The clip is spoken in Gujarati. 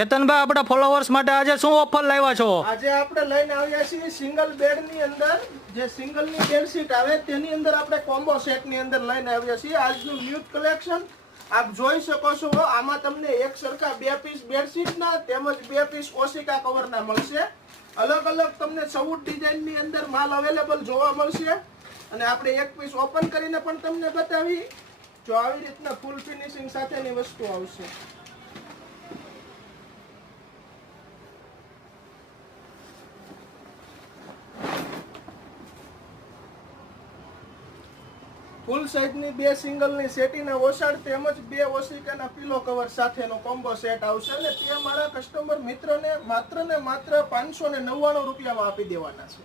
કેતનભાઈ આપણા ફોલોવર્સ માટે આજે શું ઓફર લાવ્યા છો? આજે આપણે લઈને આવ્યા છીએ સિંગલ બેડ ની અંદર જે સિંગલ ની બેડશીટ આવે તેની અંદર આપણે કોમ્બો સેટ ની અંદર લઈને આવ્યા છીએ આજનું ન્યૂ કલેક્શન આપ જોઈ શકો છો। આમાં તમને એક સરખા 2 પીસ બેડશીટ ના તેમજ 2 પીસ ઓશિકા કવર ના મળશે। અલગ અલગ તમને 14 ડિઝાઇન ની અંદર માલ અવેલેબલ જોવા મળશે અને આપણે એક પીસ ઓપન કરીને પણ તમને બતાવી જો આવી રીતના ફૂલ ફિનિશિંગ સાથેની વસ્તુ આવશે। ફૂલ સાઈઝની 2 સિંગલની સેટીના ઓસાડ તેમજ 2 ઓશિકાના પિલો કવર સાથેનો કોમ્બો સેટ આવશે અને તે મારા કસ્ટમર મિત્રને માત્ર ને માત્ર 599 રૂપિયામાં આપી દેવાના છે।